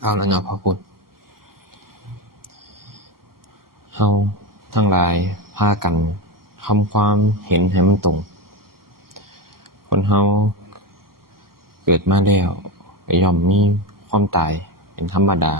เอาละเนาะพระพุทธเฮาทั้งหลายพากันทำความเห็นให้มันตรงคนเฮาเกิดมาแล้วก็ย่อมมีความตายเป็นธรรมดา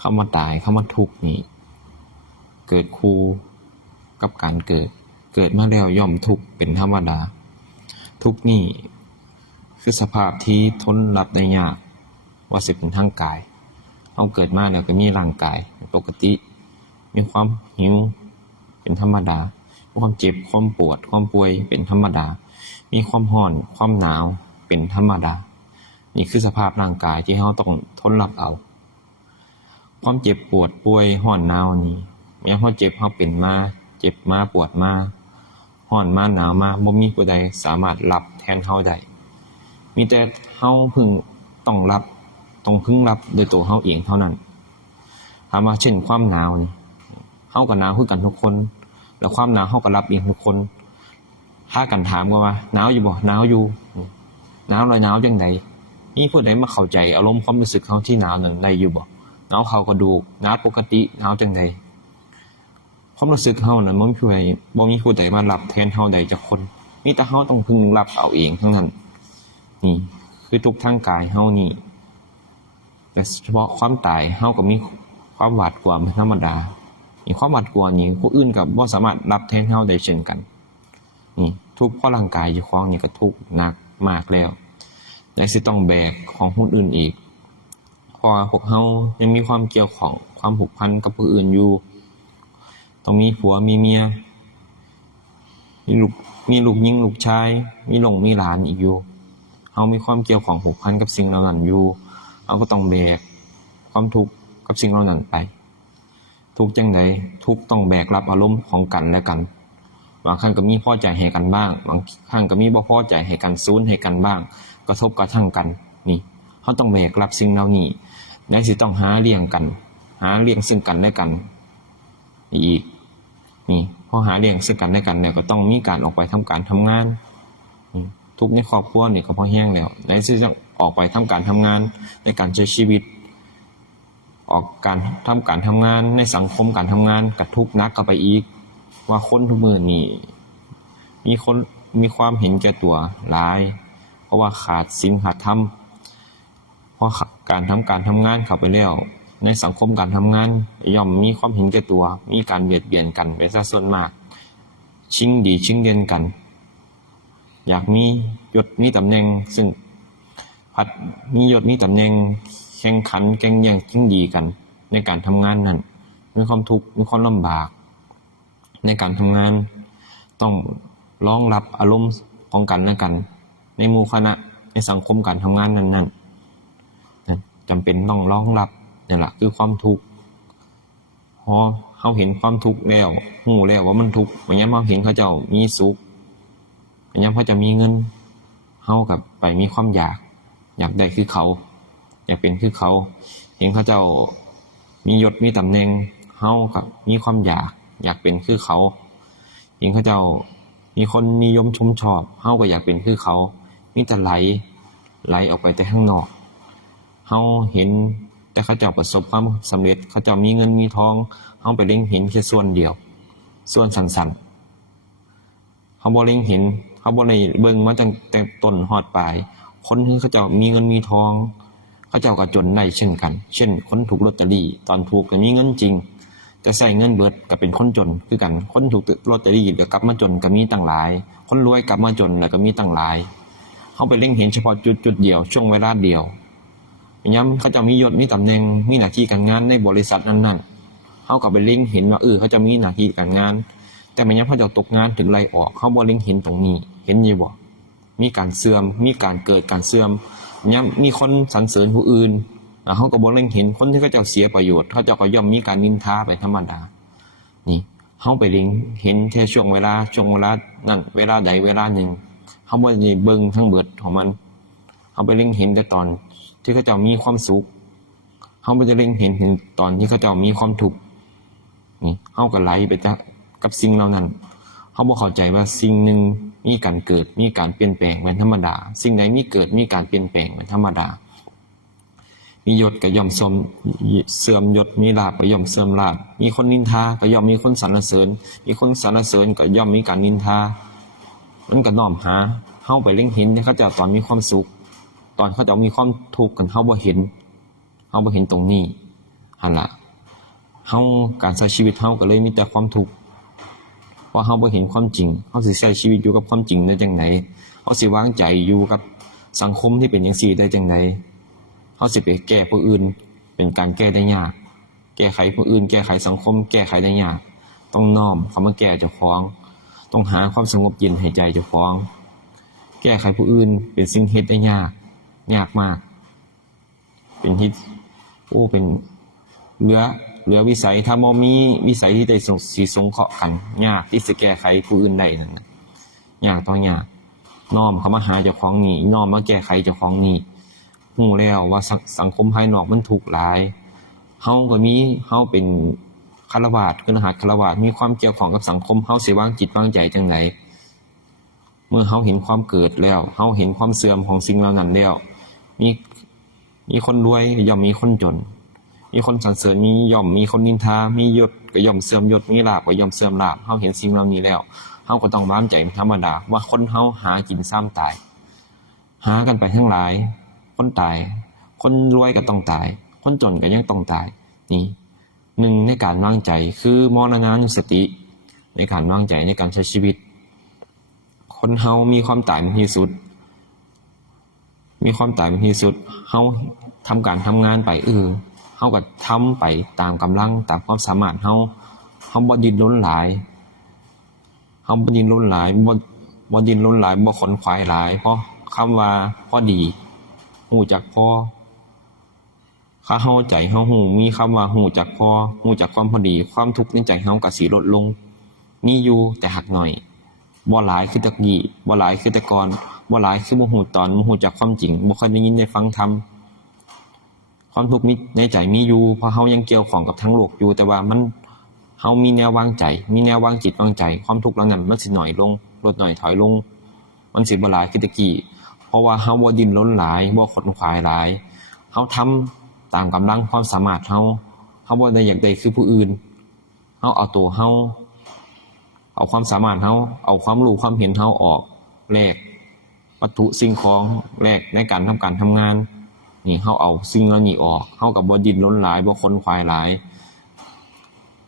คำว่าตายคำว่าทุกข์นี่เกิดคู่กับการเกิดมาแล้วย่อมทุกข์เป็นธรรมดาทุกข์นี่คือสภาพที่ทนรับได้ยากว่าสิเป็นทางกายเอาเกิดมาแล้วก็มีร่างกายปกติมีความหิวเป็นธรรมดาความเจ็บความปวดความป่วยเป็นธรรมดามีความร้อนความหนาวเป็นธรรมดานี่คือสภาพร่างกายที่เราต้องทนรับเอาความเจ็บปวดป่วยร้อนหนาวนี่อย่างเราเจ็บเราเป็นมาเจ็บมาปวดมาร้อนมาหนาวมาบ่มีผู้ใดสามารถรับแทนเราได้มีแต่เราพึงต้องรับต้องพึงรับโดยตัวเราเองเท่านั้นถามว่าเช่นความหนาวนี่เฮาก็หนาวคือกันทุกคนแล้วความหนาวเฮาก็รับเองทุกคนถ้ากันถามว่าหนาวอยู่บ่หนาวอยู่หนาวแล้วหนาวจังไดมีผู้ใดมาเข้าใจอารมณ์ความรู้สึกเฮาที่หนาวนั้นได้อยู่บ่หนาวเข้ากระดูกหนาวปกติหนาวจังไดความรู้สึกเฮานั้นบ่มีผู้ใดมารับแทนเฮาได้จักคนมีแต่เฮาต้องพึงรับเอาเองทั้งนั้นนี่คือทุกทางกายเฮานี่แต่เฉพาะความตายเฮาก็มีความหวาดกลัวธรรมดาความหวาดกลัวนี้ผู้อื่นก็บ่สามารถรับแทนเฮาได้เช่นกันนี่ทุกข์เพราะร่างกายเจ้าของนี่ก็ทุกข์หนักมากแล้วและสิต้องแบกของผู้อื่นอีกเพราะพวกเฮายังมีความเกี่ยวข้องความผูกพันกับผู้อื่นอยู่ต้องมีผัวมีเมียมีลูกยิงลูกชายมีมีหลานอีกอยู่เฮามีความเกี่ยวข้องผูกพันกับสิ่งเหล่านั้นอยู่เฮาก็ต้องแบกความทุกข์กับสิ่งเหล่านั้นไปทุกข์จังไดทุกข์ต้องแบกรับอารมณ์ของกันและกันบางครั้งก็มีพอใจให้กันบ้างบางครั้งก็มีบ่พอใจให้กันซูนให้กันบ้างกระทบกระทั่งกันนี่เฮาต้องแบกรับสิ่งเหล่านี้และสิต้องหาเลี้ยงกันหาเลี้ยงซึ่งกันและกันอีกนี่พอหาเลี้ยงซึ่งกันและกันเนี่ยก็ต้องมีการออกไปทำการทำงานทุกในครอบครัวนี่ก็พอแห้งแล้วในที่จะออกไปทำการทำงานในการใช้ชีวิตออกการทำการทำงานในสังคมการทำงานกระทุกนักเข้าไปอีกว่าคนทุกมื้อนี่มีความเห็นแก่ตัวหลายเพราะว่าขาดศีลขาดธรรมเพราะการทำงานเข้าไปแล้วในสังคมการทำงานย่อมมีความเห็นแก่ตัวมีการเบียดเบียนกันเป็นส่วนมากชิงดีชิงเด่นกันอยากมียศมีตำแหน่งซึ่งมียศมีตำแหน่งแข่งขันแข่งแย่งชิงดีกันในการทำงานนั้นมีความทุกข์มีความลำบากในการทำงานต้องรองรับอารมณ์ของกันและกันในหมู่คณะในสังคมการทำงานนั้นจำเป็นต้องรองรับนี่แหละคือความทุกข์พอเขาเห็นความทุกข์แล้วรู้แล้วว่ามันทุกข์วันนี้เขาเห็นเขาเจ้ามีสุขวันนี้เขาจะมีเงินเขากับไปมีความอยากได้คือเขาอยากเป็นคือเขาเห็นเขาเจ้ามียศมีตำแหน่งเขากับมีความอยากเป็นคือเขาเห็นเขาเจ้ามีคนนิยมชมชอบเขาก็อยากเป็นคือเขามีแต่ไหลออกไปแต่ข้างนอกเขาเห็นแต่เขาเจ้าประสบความสำเร็จเขาเจ้ามีเงินมีทองเขาไปเล็งเห็นแค่ส่วนเดียวส่วนสั้นๆเขาบ่เล็งเห็นเขาบ่ได้เบิ่งมาตั้งแต่ต้นฮอดปลายคนที่เขาเจ้ามีเงินมีทองเขาเจ้าก็จนได้เช่นกันเช่นคนถูกลอตเตอรี่ตอนถูกก็มีเงินจริงแต่ใส่เงินเบิดก็เป็นคนจนคือกันคนถูกลอตเตอรี่เดี๋ยวกลับมาจนก็มีตั้งหลายคนรวยกลับมาจนแล้วก็มีตั้งหลายเขาไปเล็งเห็นเฉพาะจุดเดียวช่วงเวลาเดียวย้ำเขาจะมียศมีตำแหน่งมีหน้าที่การงานในบริษัทนั้นๆเขาก็ไปเล็งเห็นว่าเขาจะมีหน้าที่การงานแต่ไม่ย้ำเขาจะตกงานถึงไล่ออกเขาบ่เล็งเห็นตรงนี้เห็นอยู่บ่มีการเสื่อมมีการเกิดการเสื่อมย้ำมีคนสรรเสริญผู้อื่นเขาก็บ่เล็งเห็นคนที่เขาจะเสียประโยชน์เขาจะก็ย่อมมีการนินทาไปธรรมดานี่เขาไปเล็งเห็นแค่ช่วงเวลานั้นเวลาใดเวลาหนึ่งเขาบ่ได้เบิ่งทั้งเบิดของมันเขาไปเล็งเห็นแต่ตอนที่เขาเจ้ามีความสุขเขาไม่ได้เล็งเห็นตอนที่เขาเจ้ามีความทุกข์นี่เขาก็ไหลไปกับสิ่งเหล่านั้นเขาบ่เข้าใจว่าสิ่งหนึ่งมีการเกิดมีการเปลี่ยนแปลงเป็นธรรมดาสิ่งใดมีเกิดมีการเปลี่ยนแปลงเป็นธรรมดา มียศก็ย่อมเสื่อมยศมีลาภก็ย่อมเสื่อมลาภมีคนนินทาก็ย่อมมีคนสรรเสริญมีคนสรรเสริญก็ย่อมมีการนินทามันก็น้อมหาเฮาไปเล็งเห็นเขาเจ้าตอนมีความสุขตอนเขาเจ้ามีความทุกข์กันเฮาบ่เห็นตรงนี้หั่นล่ะเฮาการใช้ชีวิตเฮาก็เลยมีแต่ความทุกข์เพราะเฮาบ่เห็นความจริงเฮาสิใช้ชีวิตอยู่กับความจริงได้จังได๋เฮาสิวางใจอยู่กับสังคมที่เป็นจังซี่ได้จังได๋เฮาสิไปแก้ผู้อื่นเป็นการแก้ได้ยากแก้ไขผู้อื่นแก้ไขสังคมแก้ไขได้ยากต้องน้อมเข้ามาแก้เจ้าของต้องหาความสงบเย็นให้ใจเจ้าของแก้ไขผู้อื่นเป็นสิ่งเฮ็ดได้ยากมากเป็นที่เป็นเหลือวิสัยถ้าบ่มีวิสัยที่ได้สิสงเคราะห์กันยากที่จะแก้ไขผู้อื่นได้นั่นยากต่อยากน้อมเข้ามาหาเจ้าของนี่น้อมมาแก้ไขเจ้าของนี่รู้แล้วว่าสังคมภายนอกมันทุกข์หลายเฮาเป็นฆราวาสคือฆราวาสมีความเกี่ยวข้องกับสังคมเฮาสิวางจิตวางใจจังไดเมื่อเฮาเห็นความเกิดแล้วเฮาเห็นความเสื่อมของสิ่งเหล่านั้นแล้วมีคนรวยย่อมมีคนจนมีคนสรรเสริญย่อมมีคนนินทามียศก็ย่อมเสื่อมยศมีลาภก็ย่อมเสื่อมลาภเฮาเห็นสิ่งเหล่านี้แล้วเฮาก็ต้องวางใจธรรมดาว่าคนเฮาหากินซ้ำตายหากันไปทั้งหลายคนตายคนรวยก็ต้องตายคนจนก็ยังต้องตายนี่หนึ่งในการวางใจคือมรณานุสติในการวางใจในการใช้ชีวิตคนเฮามีความตายเป็นที่สุดเฮาทำการทำงานไปเฮาก็ทำไปตามกำลังตามความสามารถเฮาบ่ดิ้นรนหลายบ่ดิ้นรนหลายบ่ขนขวายหลายเพราะคำว่าพอดีฮู้จักพอถ้าเฮาใจเฮาฮู้มีคำว่าฮู้จักพอฮู้จักความพอดีความทุกข์ในใจเฮาก็สิลดลงมีอยู่แต่หักหน่อยบ่หลายคือแต่กี้บ่หลายคือแต่ก่อนบ่หลายคือบ่ฮู้ตอนบ่ฮู้จักความจริงบ่เคยได้ยินได้ฟังธรรมความทุกข์ในใจมีอยู่เพราะเฮายังเกี่ยวข้องกับทั้งโลกอยู่แต่ว่ามันเฮามีแนววางใจมีแนววางจิตวางใจความทุกข์เหล่านั้นมันสิน้อยลงลดน้อยถอยลงมันสิบ่หลายคือแต่กี้เพราะว่าเฮาบ่ดิ้นรนหลายบ่ขนขวายหลายเฮาทำตามกำลังความสามารถเฮาบ่ได้อยากได้คือผู้อื่นเฮาเอาตัวเฮาเอาความสามารถเฮาเอาความรู้ความเห็นเฮาออกแลกวัตถุสิ่งของแลกในการทำงานนี่เฮาเอาสิ่งเหล่านี้ออกเฮาก็บ่ดิ้นรนหลายบ่ขนขวายหลาย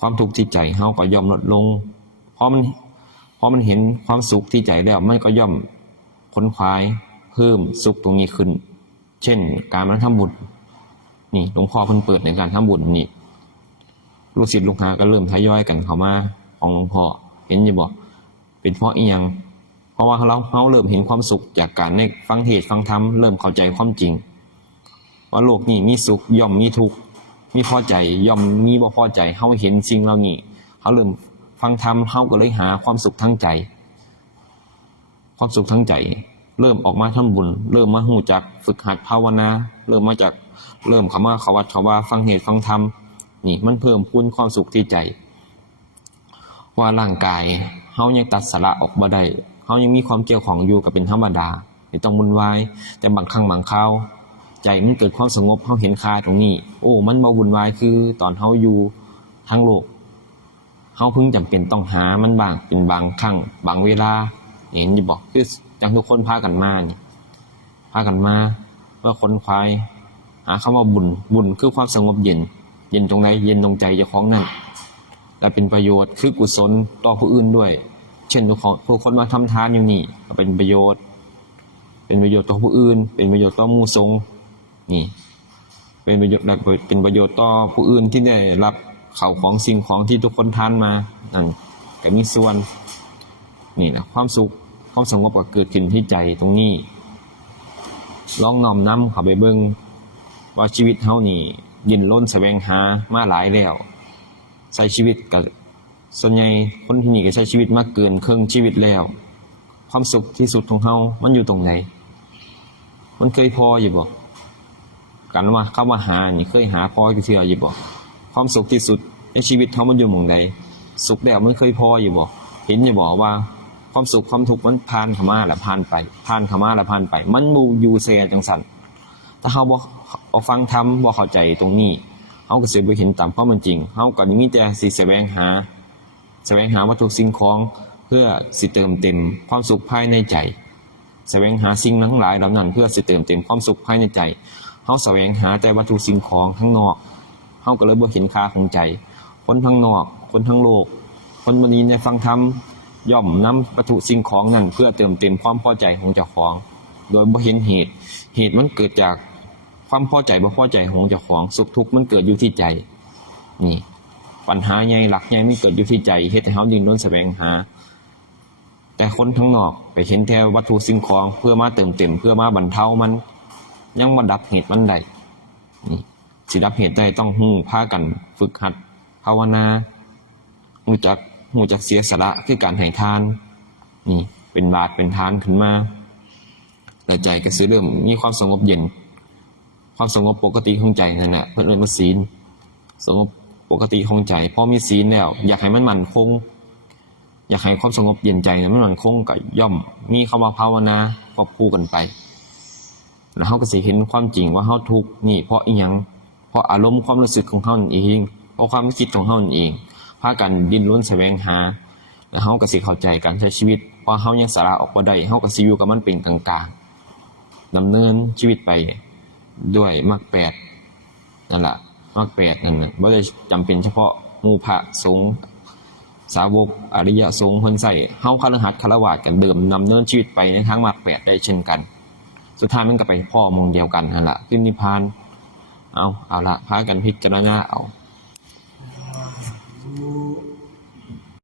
ความทุกข์ที่ใจเฮาก็ย่อมลดลงเพราะมันเห็นความสุขที่ใจแล้วมันก็ย่อมขนขวายเพิ่มสุขตรงนี้ขึ้นเช่นการมาทำบุญนี่หลวงพ่อเพิ่นเปิดในการทำบุญนี่ลูกศิษย์ลูกหาก็เริ่มทยอยกันเข้ามาของหลวงพ่อเห็นอยู่บ่เป็นเพราะอีหยังเพราะว่าเราเริ่มเห็นความสุขจากการได้ฟังเทศน์ฟังธรรมเริ่มเข้าใจความจริงว่าโลกนี้มีสุขย่อมมีทุกข์มีพอใจย่อมมีบ่พอใจเฮาเห็นสิ่งเหล่านี้เฮาเริ่มฟังธรรมเฮาก็เลยหาความสุขทางใจเริ่มออกมาทำบุญเริ่มมารู้จักฝึกหัดภาวนาเริ่มเข้ามาเข้าวัดเข้าว่าฟังเทศน์ฟังธรรมนี่มันเพิ่มพูนความสุขที่ใจว่าร่างกายเฮายังตัดสละออกบ่ได้เฮายังมีความเกี่ยวข้องอยู่ก็เป็นธรรมดาไม่ต้องวุ่นวายแต่บางครั้งบางคราวใจมันเกิดความสงบเฮาเห็นค่าตรงนี้มันบ่วุ่นวายคือตอนเฮาอยู่ทั้งโลกเฮาพึงจำเป็นต้องหามันบ้างเป็นบางครั้งบางเวลาเห็นอยู่บ่คือจังทุกคนพากันมาเพื่อค้นคว้าหาคำว่าบุญคือความสงบเย็นตรงไหนเย็นตรงใจเจ้าของนั่นและเป็นประโยชน์คือกุศลต่อผู้อื่นด้วยเช่นทุกคนมาทำทานอยู่นี่ก็เป็นประโยชน์ต่อผู้อื่นเป็นประโยชน์ต่อหมู่สงฆ์นี่เป็นประโยชน์ต่อผู้อื่นที่ได้รับข้าวของสิ่งของที่ทุกคนทานมานั่นก็มีส่วนนี่นะความสุขความสงบก็เกิดขึ้นที่ใจตรงนี้ลองน้อมนำเข้าไปเบิ่งว่าชีวิตเฮานี่ดิ้นรนแสวงหามาหลายแล้วใช้ชีวิตกับส่วนใหญ่คนที่นี่ก็ใช้ชีวิตมาเกินครึ่งชีวิตแล้วความสุขที่สุดของเฮามันอยู่ตรงไหนมันเคยพออยู่บ่กันว่าคำว่าหานี่เคยหาพอกี่เทื่ออยู่บ่ความสุขที่สุดในชีวิตเฮามันอยู่หม้องใดสุขแล้วมันเคยพออยู่บ่เห็นอยู่บ่ว่าความสุขความทุกข์มันผ่านเข้ามาแล้วผ่านไปมันบ่อยู่แซ่จังซั่น ถ้าเฮาบ่ฟังธรรมบ่เข้าใจตรงนี้เฮาก็สิบ่เห็นตามความเป็นจริงเฮาก็มีแต่สิแสวงหาวัตถุสิ่งของเพื่อสิเติมเต็มความสุขภายในใจแสวงหาสิ่งทั้งหลายเหล่านั้นเพื่อสิเติมเต็มความสุขภายในใจเฮาแสวงหาแต่วัตถุสิ่งของข้างนอกเฮาก็เลยบ่เห็นค่าของใจคนข้างนอกคนทั้งโลกคนบ่นี้ในฟังธรรมย่อมนำวัตถุสิ่งของนั้นเพื่อเติมเต็มความพอใจของเจ้าของโดยบ่เห็นเหตุมันเกิดจากความพอใจบ่พอใจของเจ้าของสุขทุกข์มันเกิดอยู่ที่ใจนี่ปัญหาใหญ่หลักใหญ่มันเกิดอยู่ที่ใจเฮ็ดให้เฮาดิ้นรนแสวงหาแต่คนทั้งนอกไปเห็นแต่วัตถุสิ่งของเพื่อมาเติมเต็มเพื่อมาบรรเทามันยังบ่ดับเหตุมันได้นี่สิดับเหตุได้ต้องพากันฝึกหัดภาวนารู้จักเสียสละคือการให้ทานนี่เป็นบาตรเป็นทานขึ้นมาแล้วใจก็สิเริ่มมีความสงบเย็นความสงบปกติของใจนั่นแหละเพิ่นเรียกว่าศีลสงบปกติของใจพอมีศีลแล้วอยากให้มันมั่นคงอยากให้ความสงบเย็นใจนั้นมันมั่นคงก็ย่อมมีคำว่าภาวนาควบคู่กันไปแล้วเฮาก็สิเห็นความจริงว่าเฮาทุกข์นี่เพราะอีหยังเพราะอารมณ์ความรู้สึกของเฮานั่นเองเพราะความคิดของเฮานั่นเองพากันดิ้นรนแสวงหาแล้วเฮาก็สิเข้าใจการใช้ชีวิตพอเฮายังสละออกบ่ได้เฮาก็สิอยู่กับมันเป็นกลางๆดำเนินชีวิตไปด้วยมรรค8นั่นล่ะมรรค8นั่นน่ะบ่ได้จำเป็นเฉพาะหมู่พระสงฆ์สาวกอริยสงฆ์เพิ่นใช้เฮาคฤหัสถ์ฆราวาสกันเดิมดำเนินชีวิตไปในทางมรรค8ได้เช่นกันสุดท้ายมันก็ไปพ้อมงเดียวกันนั่นล่ะคือนิพพานเอาล่ะพากันพิจารณาเอา